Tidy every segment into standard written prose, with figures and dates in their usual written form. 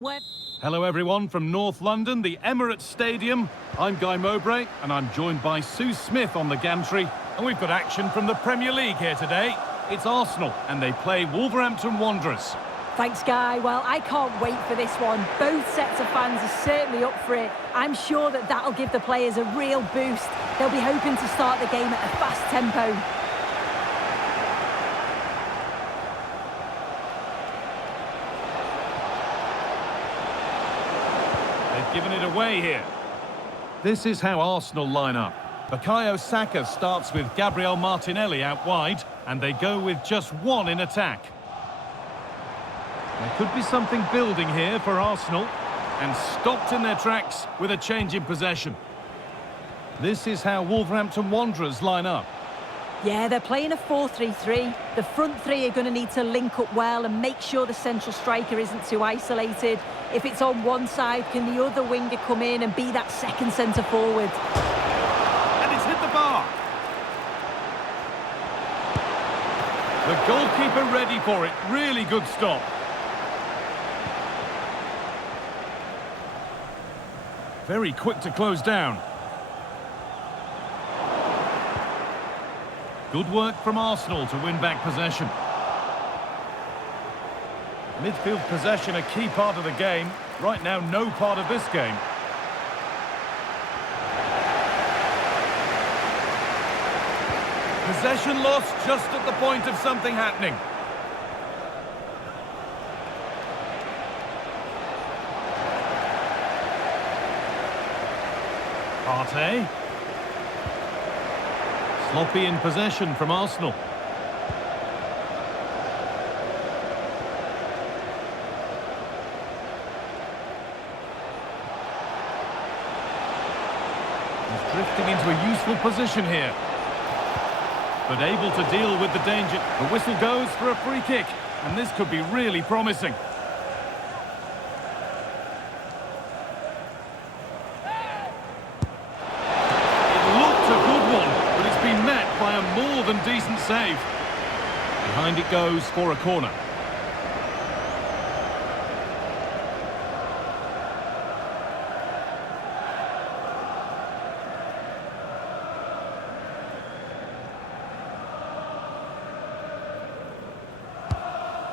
When... Hello everyone from North London, the Emirates Stadium. I'm Guy Mowbray and I'm joined by Sue Smith on the gantry. And we've got action from the Premier League here today. It's Arsenal and they play Wolverhampton Wanderers. Thanks, Guy. Well, I can't wait for this one. Both sets of fans are certainly up for it. I'm sure that'll give the players a real boost. They'll be hoping to start the game at a fast tempo. Giving it away here. This is how Arsenal line up. Bukayo Saka starts with Gabriel Martinelli out wide, and they go with just one in attack. There could be something building here for Arsenal, and stopped in their tracks with a change in possession. This is how Wolverhampton Wanderers line up. Yeah, they're playing a 4-3-3. The front three are going to need to link up well and make sure the central striker isn't too isolated. If it's on one side, can the other winger come in and be that second centre forward? And it's hit the bar. The goalkeeper ready for it. Really good stop. Very quick to close down. Good work from Arsenal to win back possession. Midfield possession a key part of the game. Right now, no part of this game. Possession lost just at the point of something happening. Partey. Sloppy in possession from Arsenal. He's drifting into a useful position here. But able to deal with the danger. The whistle goes for a free kick, and this could be really promising. By a more than decent save. Behind it goes for a corner.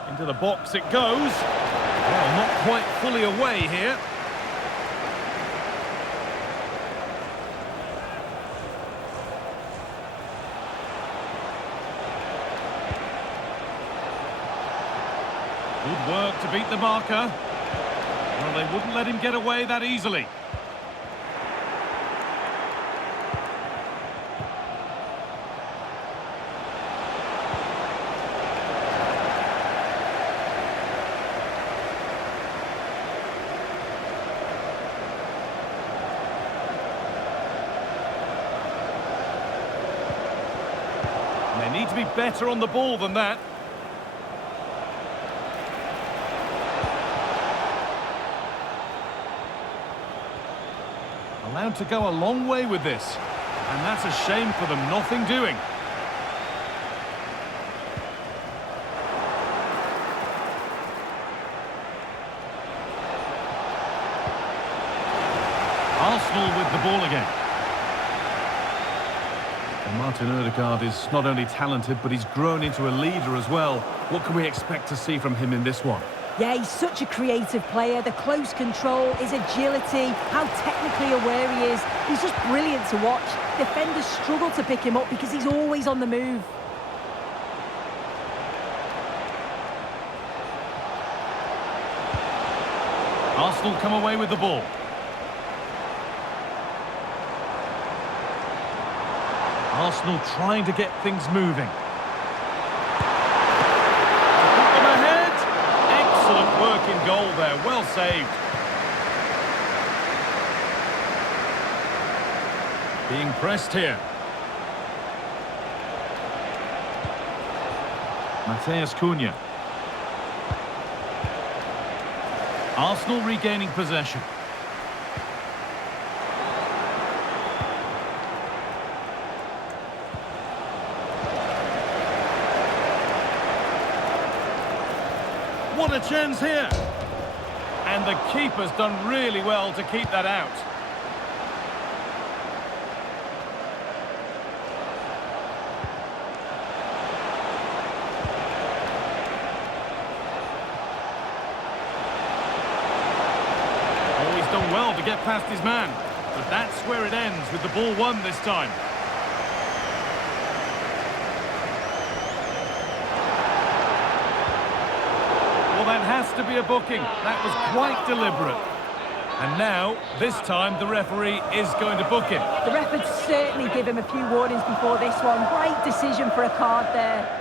Into the box it goes. Well, not quite fully away here. Good work to beat the marker. Well, they wouldn't let him get away that easily. And they need to be better on the ball than that. Allowed to go a long way with this. And that's a shame for them, nothing doing. Arsenal with the ball again. And Martin Odegaard is not only talented, but he's grown into a leader as well. What can we expect to see from him in this one? Yeah, he's such a creative player. The close control, his agility, how technically aware he is. He's just brilliant to watch. Defenders struggle to pick him up because he's always on the move. Arsenal come away with the ball. Arsenal trying to get things moving. Excellent work in goal there, well saved. Being pressed here. Matheus Cunha. Arsenal regaining possession. What a chance here. And the keeper's done really well to keep that out. Oh, he's done well to get past his man. But that's where it ends, with the ball won this time. Well, that has to be a booking. That was quite deliberate. And now, this time, the referee is going to book him. The ref would certainly give him a few warnings before this one. Great decision for a card there.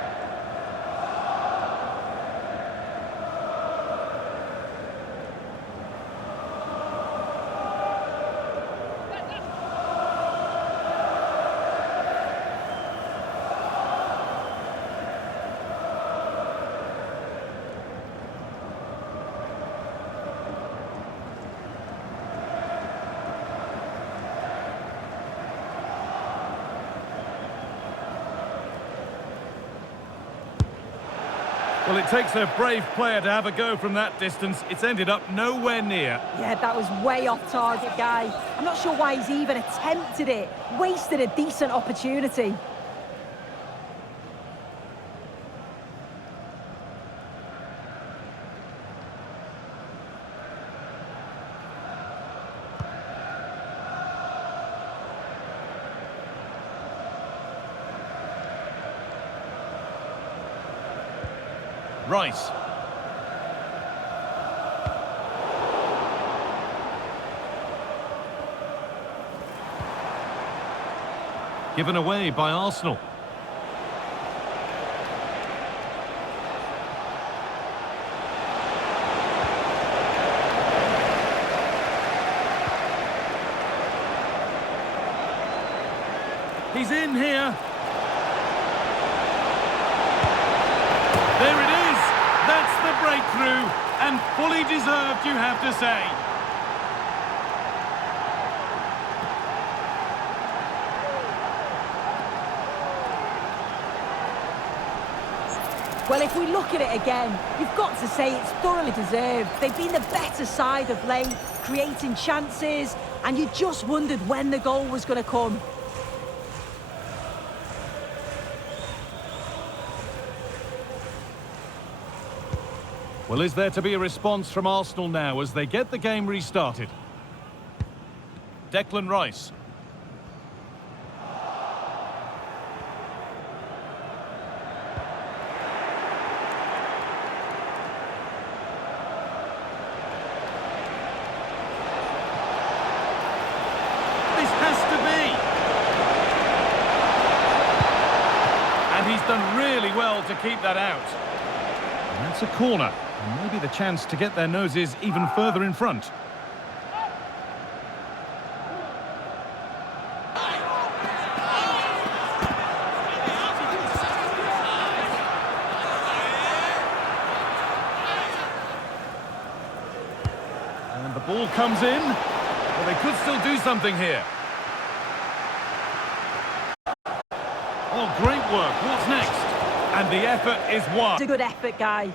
Well, it takes a brave player to have a go from that distance. It's ended up nowhere near. Yeah, that was way off target, guy. I'm not sure why he's even attempted it. Wasted a decent opportunity. Rice. Given away by Arsenal. He's in here. There it is. That's the breakthrough, and fully deserved, you have to say. Well, if we look at it again, you've got to say it's thoroughly deserved. They've been the better side of late, creating chances, and you just wondered when the goal was going to come. Well, is there to be a response from Arsenal now as they get the game restarted? Declan Rice. This has to be. And he's done really well to keep that out. And that's a corner. And maybe the chance to get their noses even further in front. And the ball comes in. Well, they could still do something here. Oh, great work. What's next? And the effort is won. It's a good effort, guy.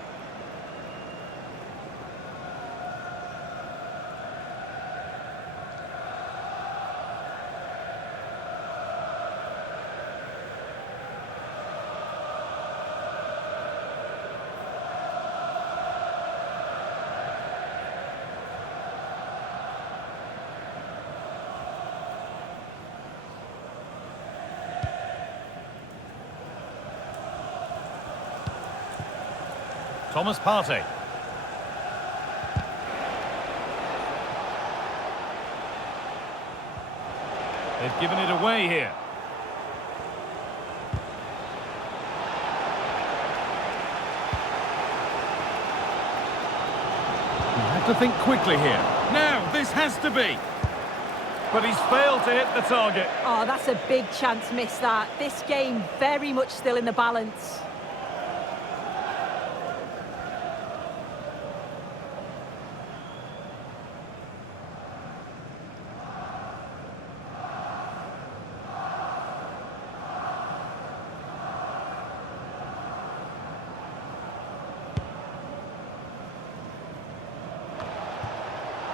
Thomas Partey. They've given it away here. You have to think quickly here. Now, this has to be. But he's failed to hit the target. Oh, that's a big chance missed that. This game very much still in the balance.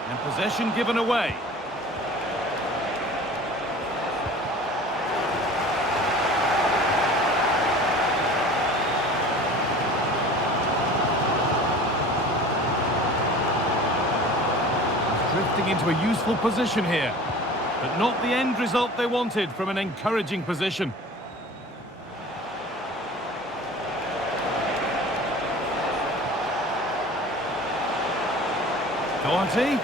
And possession given away. Drifting into a useful position here, but not the end result they wanted from an encouraging position. Doherty.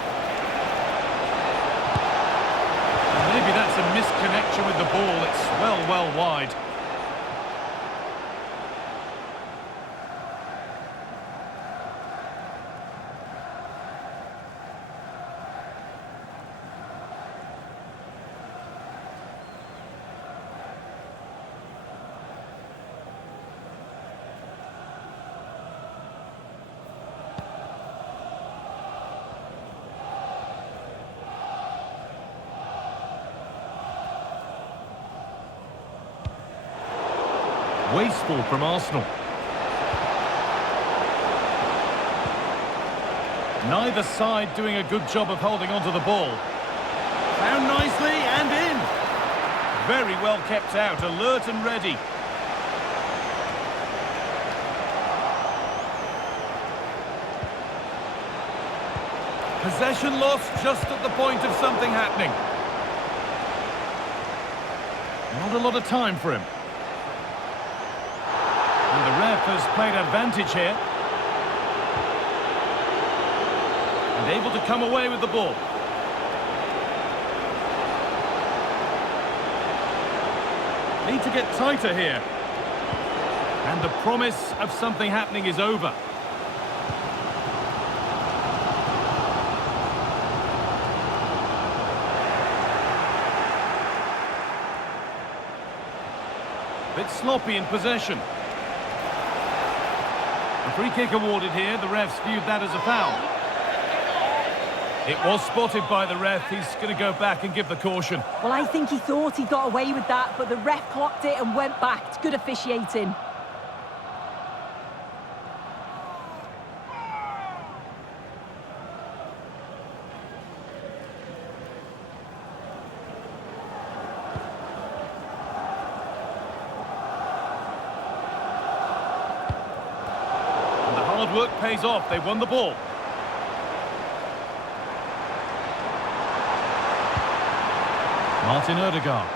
Maybe that's a misconnection with the ball. It's well wide. Wasteful from Arsenal. Neither side doing a good job of holding onto the ball. Found nicely and in. Very well kept out, alert and ready. Possession lost just at the point of something happening. Not a lot of time for him. And the ref has played advantage here. And able to come away with the ball. Need to get tighter here. And the promise of something happening is over. Bit sloppy in possession. A free kick awarded here. The refs viewed that as a foul. It was spotted by the ref. He's going to go back and give the caution. Well, I think he thought he got away with that, but the ref clocked it and went back. It's good officiating. Hard work pays off. They won the ball. Martin Odegaard.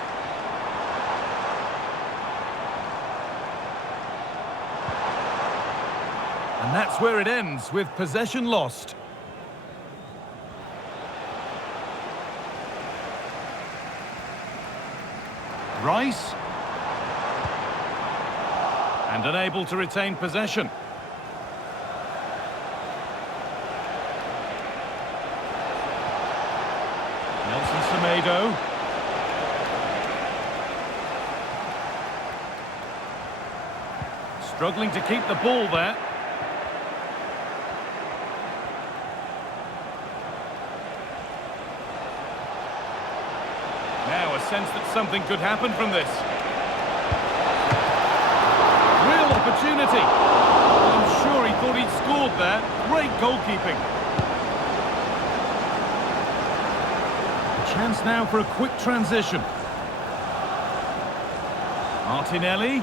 And that's where it ends, with possession lost. Rice. And unable to retain possession. Semedo. Struggling to keep the ball there. Now a sense that something could happen from this. Real opportunity. I'm sure he thought he'd scored there. Great goalkeeping. Chance now for a quick transition. Martinelli.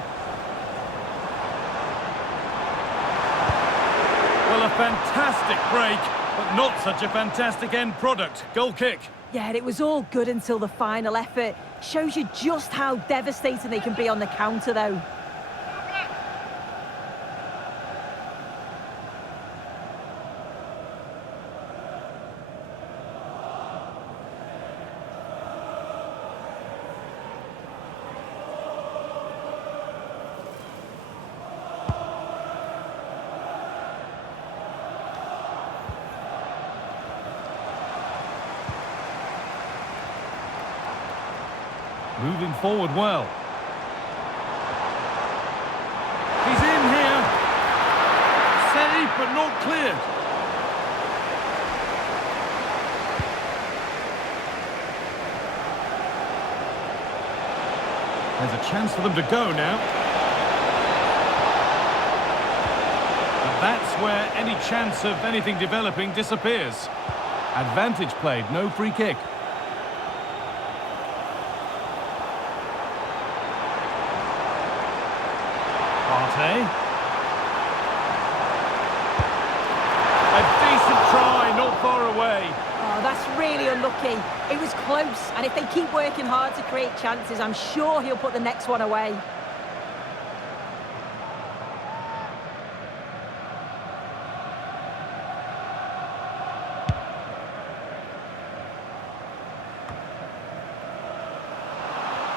Well, a fantastic break, but not such a fantastic end product. Goal kick. Yeah, it was all good until the final effort. Shows you just how devastating they can be on the counter, though. Moving forward well. He's in here. Save, but not cleared. There's a chance for them to go now. But that's where any chance of anything developing disappears. Advantage played, no free kick. Partey. A decent try, not far away. Oh, that's really unlucky. It was close, and if they keep working hard to create chances, I'm sure he'll put the next one away.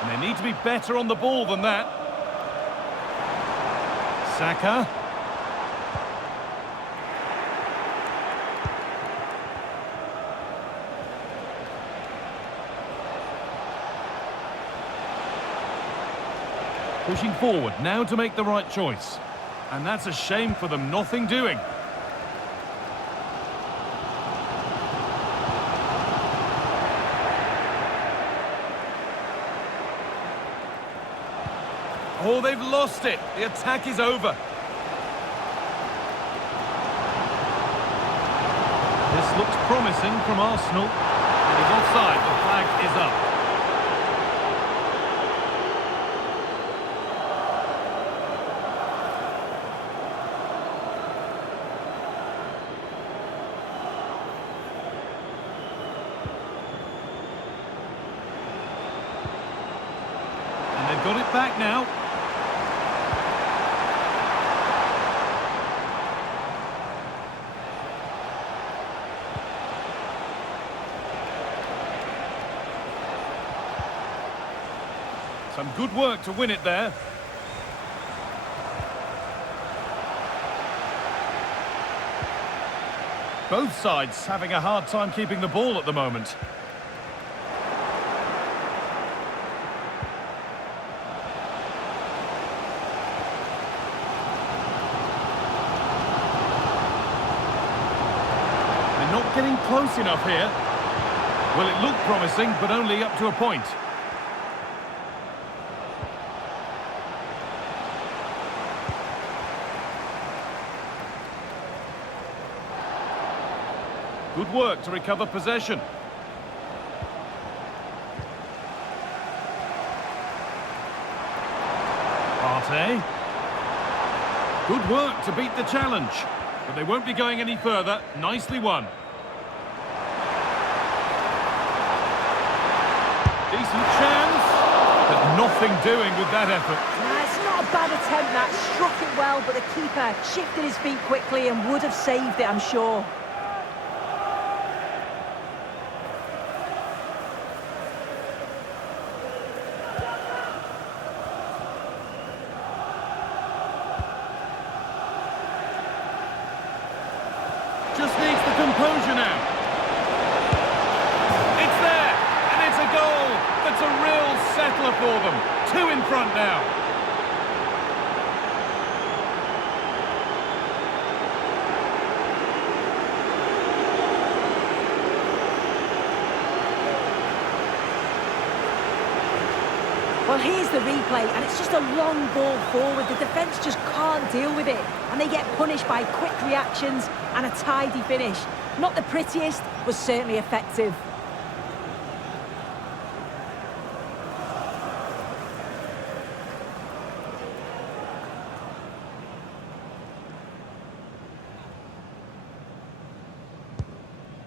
And they need to be better on the ball than that. Saka. Pushing forward, now to make the right choice. And that's a shame for them, nothing doing. Oh, they've lost it. The attack is over. This looks promising from Arsenal. And he's offside, the flag is up. And they've got it back now. Some good work to win it there. Both sides having a hard time keeping the ball at the moment. They're not getting close enough here. Well, it looked promising, but only up to a point. Good work to recover possession. Partey. Good work to beat the challenge. But they won't be going any further. Nicely won. Decent chance. But nothing doing with that effort. It's not a bad attempt, that. Struck it well, but the keeper shifted his feet quickly and would have saved it, I'm sure. Just needs the composure now. It's there, and it's a goal. That's a real settler for them. 2 in front now. Well, here's the replay, and it's just a long ball forward. The defence just can't deal with it, and they get punished by quick reactions and a tidy finish. Not the prettiest, but certainly effective.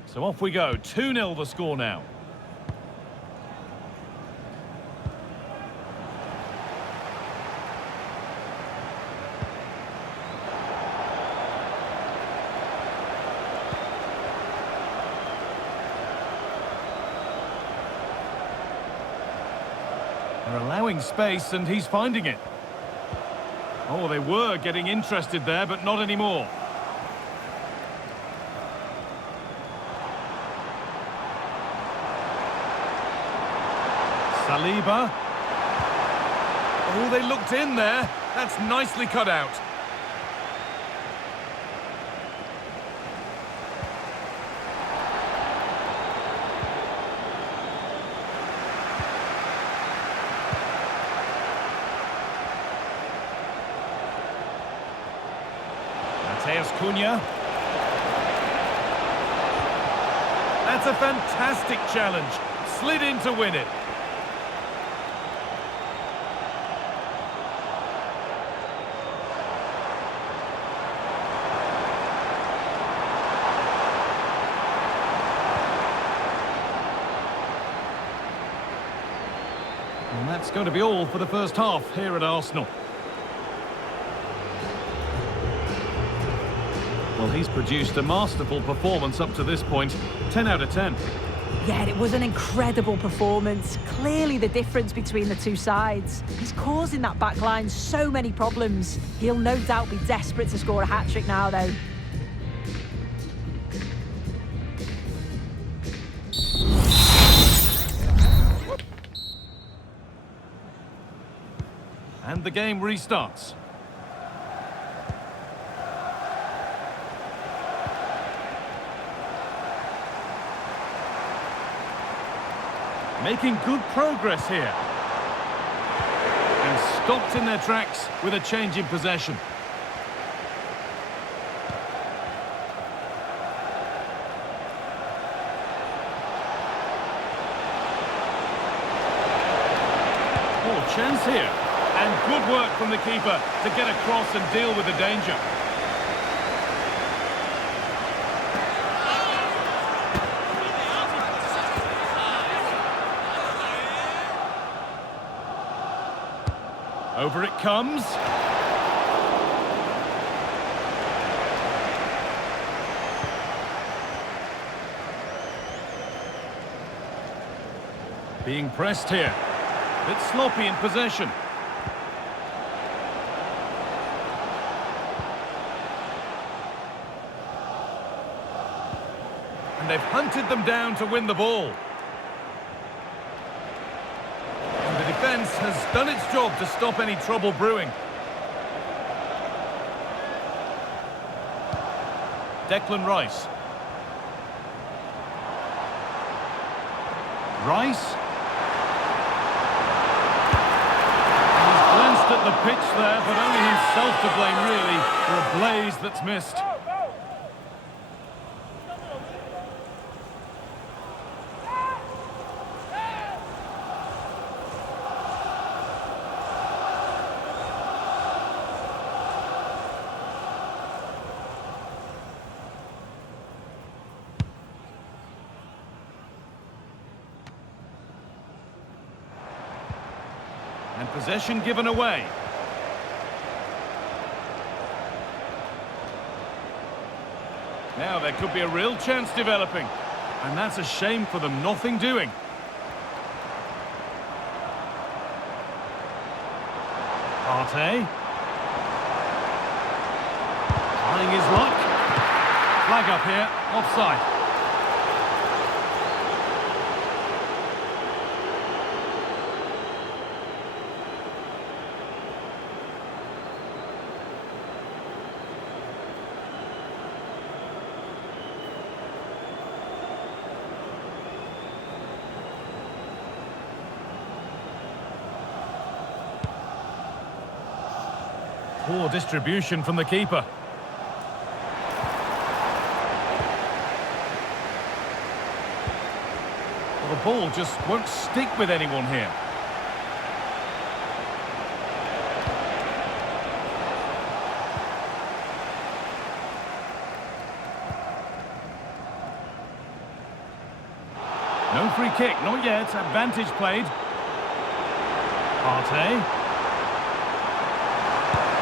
So off we go. 2-0 the score now. They're allowing space and he's finding it. Oh, they were getting interested there, but not anymore. Saliba. Oh, they looked in there. That's nicely cut out. Cunha. That's a fantastic challenge. Slid in to win it. And that's going to be all for the first half here at Arsenal. Well, he's produced a masterful performance up to this point. 10 out of 10. Yeah, it was an incredible performance. Clearly the difference between the two sides. He's causing that back line so many problems. He'll no doubt be desperate to score a hat-trick now, though. And the game restarts. Making good progress here. And stopped in their tracks with a change in possession. Oh, chance here. And good work from the keeper to get across and deal with the danger. Over it comes. Being pressed here. A bit sloppy in possession. And they've hunted them down to win the ball. And the defence has done its job to stop any trouble brewing. Declan Rice. Rice. He's glanced at the pitch there, but only himself to blame, really, for a blaze that's missed. And possession given away. Now there could be a real chance developing. And that's a shame for them, nothing doing. Partey. Trying his luck. Flag up here, offside. Poor distribution from the keeper. Well, the ball just won't stick with anyone here. No free kick, not yet. Advantage played. Partey.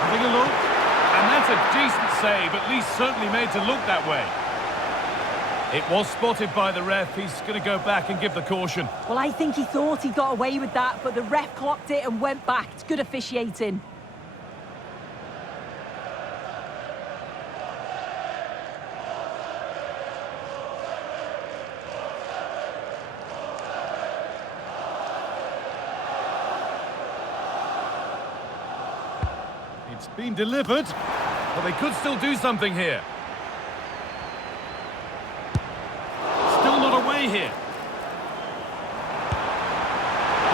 Having a look, and that's a decent save, at least certainly made to look that way. It was spotted by the ref. He's going to go back and give the caution. Well, I think he thought he got away with that, but the ref clocked it and went back. It's good officiating. It's been delivered, but they could still do something here. Still not away here.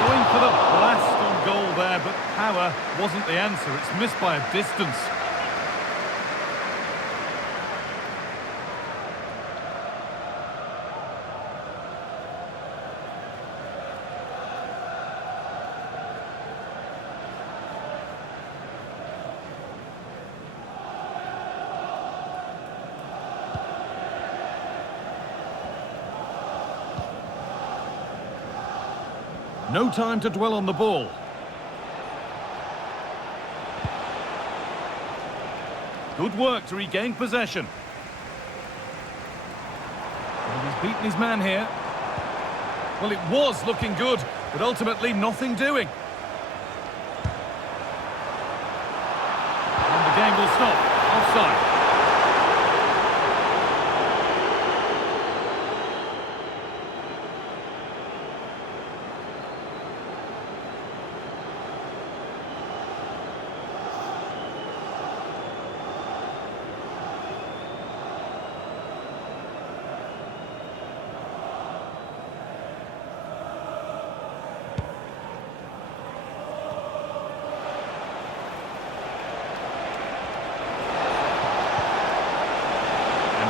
Going for the blast on goal there, but power wasn't the answer. It's missed by a distance. No time to dwell on the ball. Good work to regain possession. Well, he's beaten his man here. Well, it was looking good, but ultimately nothing doing. And the game will stop. Offside.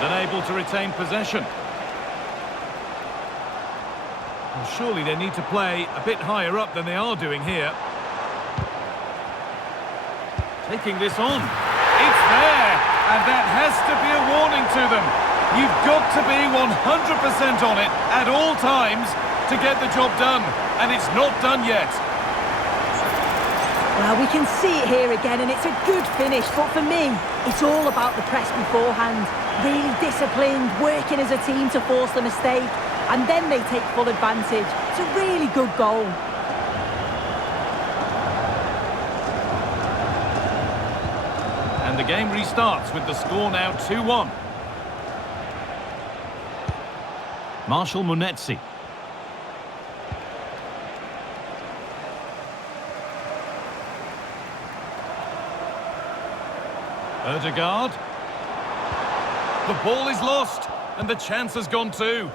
Unable to retain possession. Well, surely they need to play a bit higher up than they are doing here. Taking this on. It's there! And that has to be a warning to them. You've got to be 100% on it at all times to get the job done. And it's not done yet. Well, we can see it here again, and it's a good finish. But for me, it's all about the press beforehand. Really disciplined, working as a team to force the mistake, and then they take full advantage. It's a really good goal. And the game restarts with the score now 2-1. Marshall Munetsi. Ødegaard. The ball is lost, and the chance has gone too.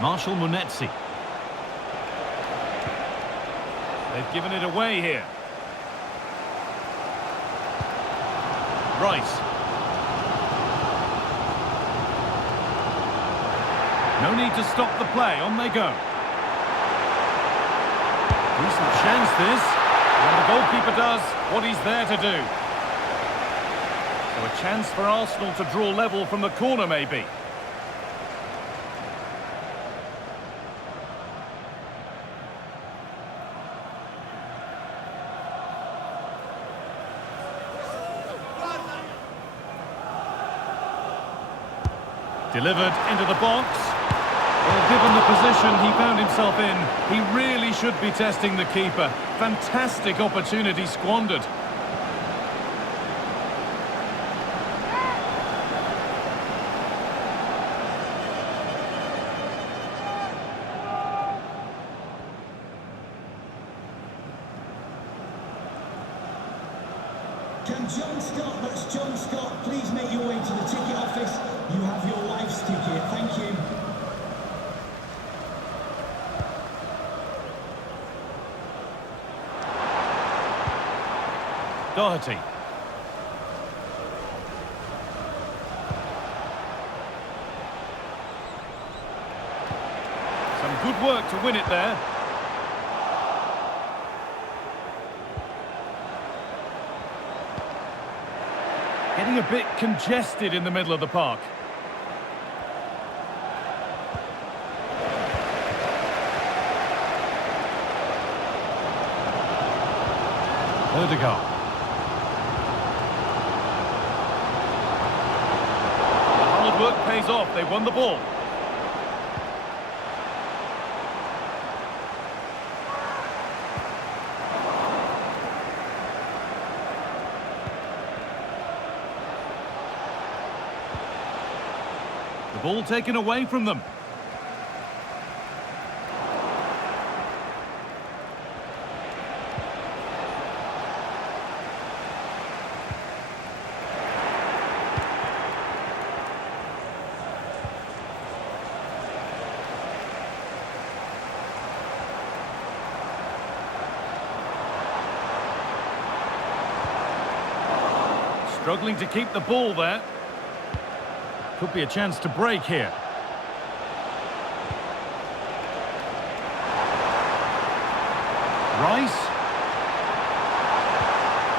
Marshall Munetsi. They've given it away here. Rice. No need to stop the play, on they go. Decent chance this, and the goalkeeper does what he's there to do. So a chance for Arsenal to draw level from the corner maybe. Delivered into the box. Well, given the position he found himself in, he really should be testing the keeper. Fantastic opportunity squandered. Can John Scott, that's John Scott, please make your way to the ticket office? You have your wife's ticket, thank you. Doherty. Some good work to win it there. Getting a bit congested in the middle of the park. Ødegaard. The hard work pays off. They won the ball. The ball taken away from them. Struggling to keep the ball there. Could be a chance to break here. Rice.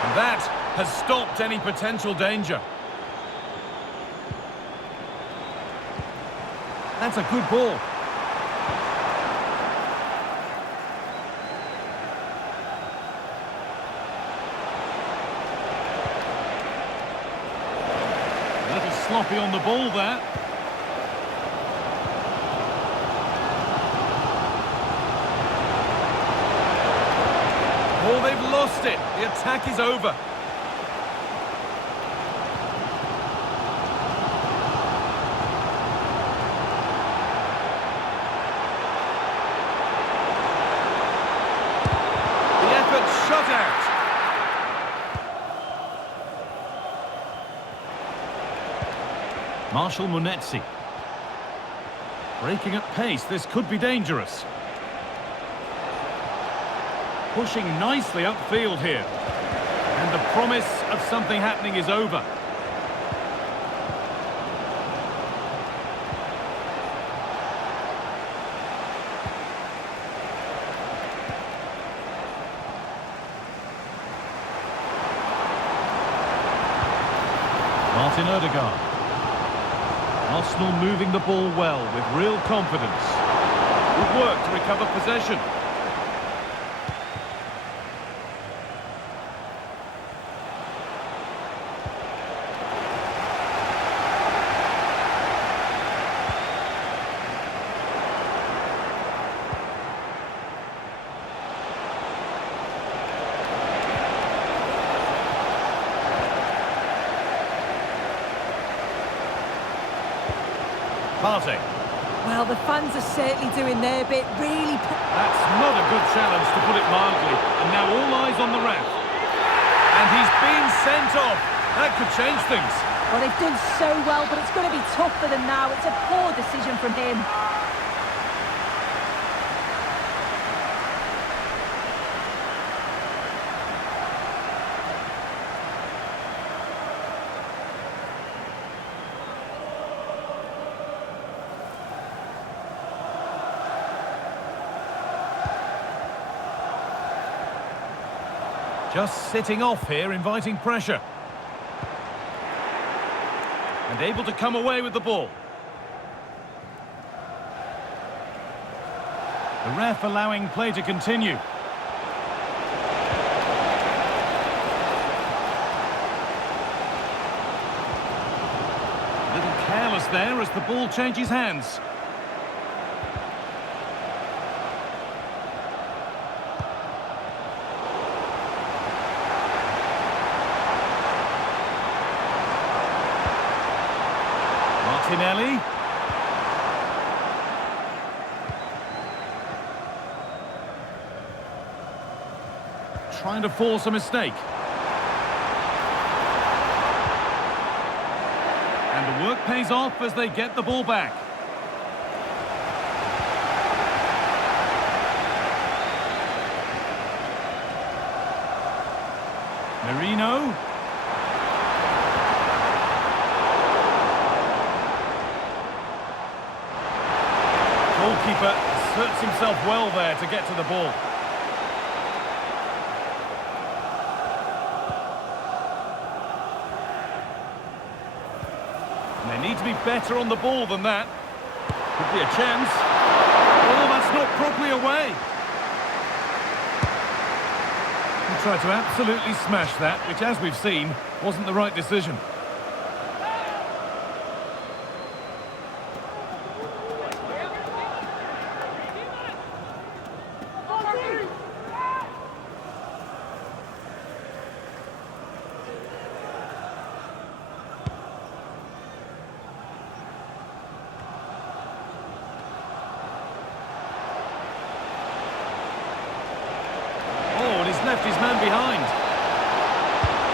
And that has stopped any potential danger. That's a good ball. A little sloppy on the ball there. Oh, they've lost it. The attack is over. The effort shut out. Marshall Munetsi. Breaking at pace, this could be dangerous. Pushing nicely upfield here. And the promise of something happening is over. Martin Odegaard. Arsenal moving the ball well with real confidence. Good work to recover possession. Partey. Well, the fans are certainly doing their bit, really. That's not a good challenge, to put it mildly. And now all eyes on the ref. And he's been sent off. That could change things. Well, they've done so well, but it's going to be tough for them now. It's a poor decision from him. Just sitting off here, inviting pressure. And able to come away with the ball. The ref allowing play to continue. A little careless there as the ball changes hands. Martinelli. Trying to force a mistake. And the work pays off as they get the ball back. Merino. Goalkeeper asserts himself well there to get to the ball. And they need to be better on the ball than that. Could be a chance. Oh, that's not properly away. He tried to absolutely smash that, which, as we've seen, wasn't the right decision. Left his man behind.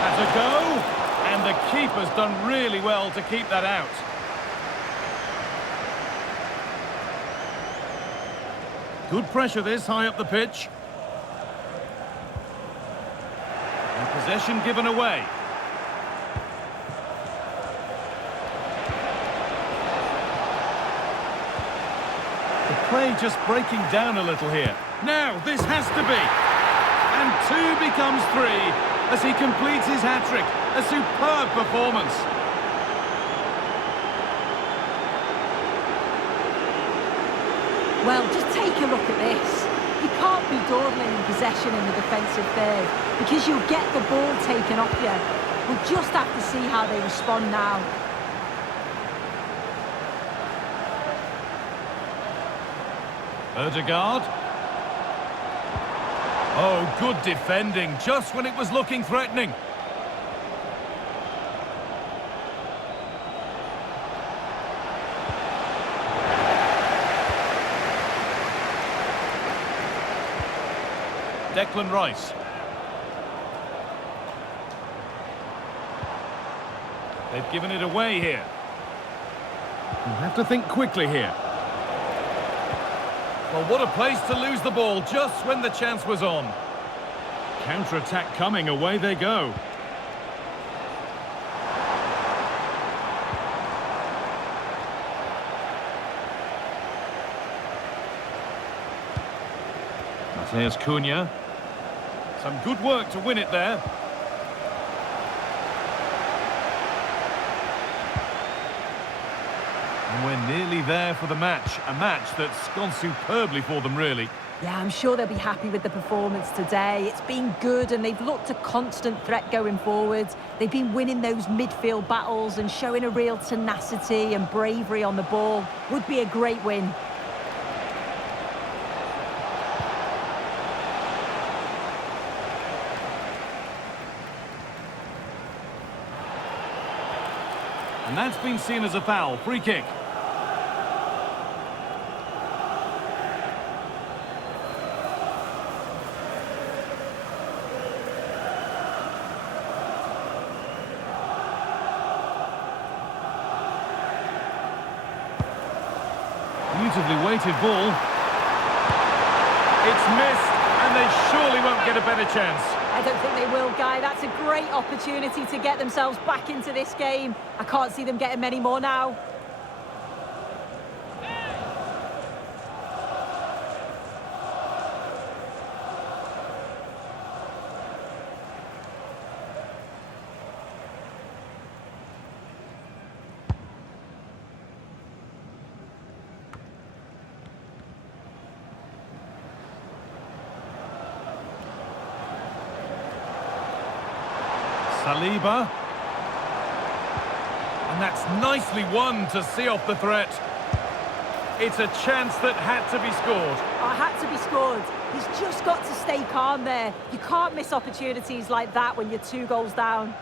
That's a go, and the keeper's done really well to keep that out. Good pressure this, high up the pitch. And possession given away. The play just breaking down a little here. Now, this has to be. And 2 becomes 3 as he completes his hat-trick. A superb performance. Well, just take a look at this. You can't be dawdling in possession in the defensive third because you'll get the ball taken off you. We'll just have to see how they respond now. Ødegaard. Oh, good defending, just when it was looking threatening. Declan Rice. They've given it away here. You have to think quickly here. Well, what a place to lose the ball just when the chance was on. Counter-attack coming, away they go. Mateus Cunha. Some good work to win it there. And we're nearly there for the match. A match that's gone superbly for them, really. Yeah, I'm sure they'll be happy with the performance today. It's been good and they've looked a constant threat going forwards. They've been winning those midfield battles and showing a real tenacity and bravery on the ball. Would be a great win. And that's been seen as a foul. Free kick. Beautifully weighted ball. It's missed, and they surely won't get a better chance. I don't think they will, Guy. That's a great opportunity to get themselves back into this game. I can't see them getting many more now. Saliba. And that's nicely won to see off the threat. It's a chance that had to be scored. Oh, had to be scored. He's just got to stay calm there. You can't miss opportunities like that when you're 2 goals down.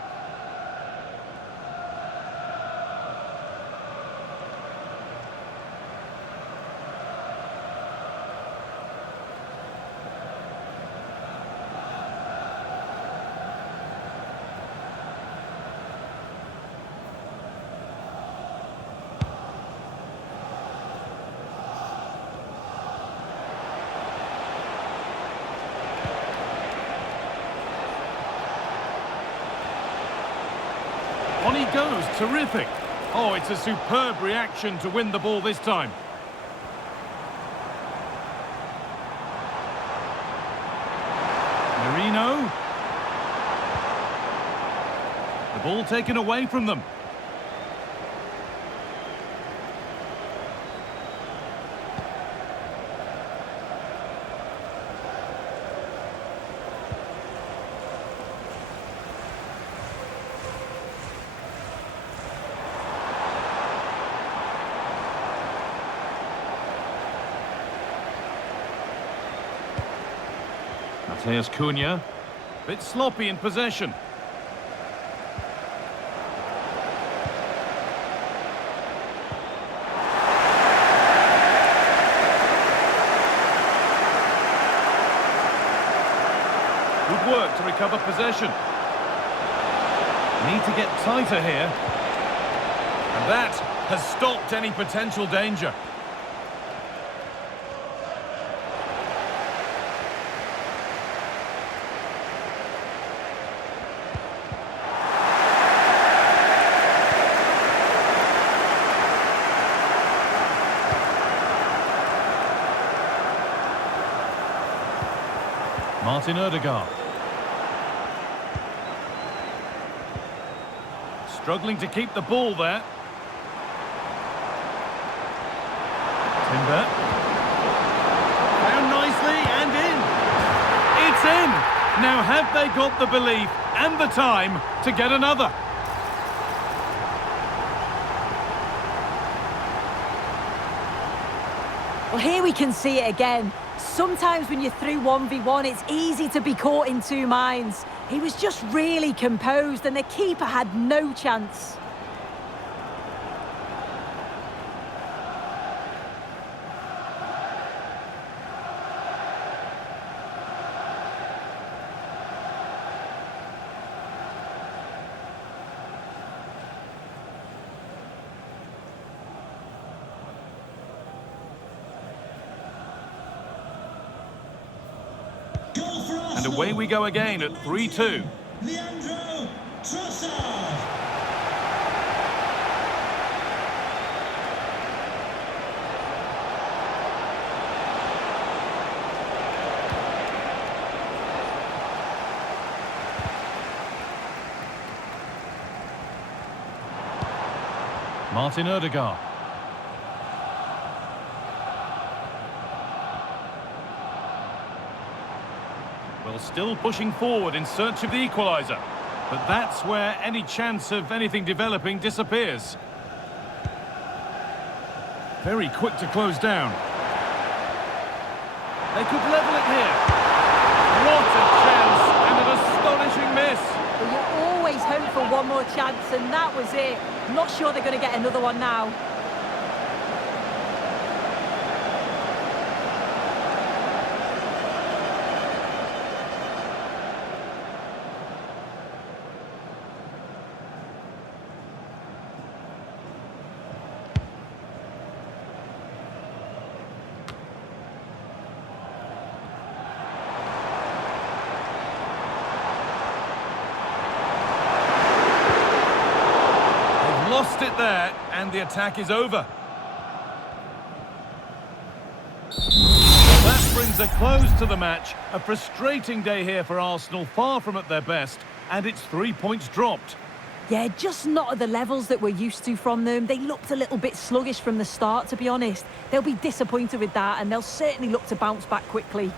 On he goes, terrific. Oh, it's a superb reaction to win the ball this time. Merino. The ball taken away from them. Mateus Cunha. Bit sloppy in possession. Good work to recover possession. Need to get tighter here. And that has stopped any potential danger. Martin Ødegaard. Struggling to keep the ball there. Timber. Now, have they got the belief and the time to get another? Well, here we can see it again. Sometimes when you're through 1v1, it's easy to be caught in two minds. He was just really composed and the keeper had no chance. And away we go again at 3-2. Leandro Trossard. Martin Odegaard. Well, still pushing forward in search of the equaliser. But that's where any chance of anything developing disappears. Very quick to close down. They could level it here. What a chance and an astonishing miss. Well, you always hope for one more chance, and that was it. Not sure they're going to get another one now. Lost it there, and the attack is over. That brings a close to the match. A frustrating day here for Arsenal, far from at their best, and it's 3 points dropped. Yeah, just not at the levels that we're used to from them. They looked a little bit sluggish from the start, to be honest. They'll be disappointed with that, and they'll certainly look to bounce back quickly.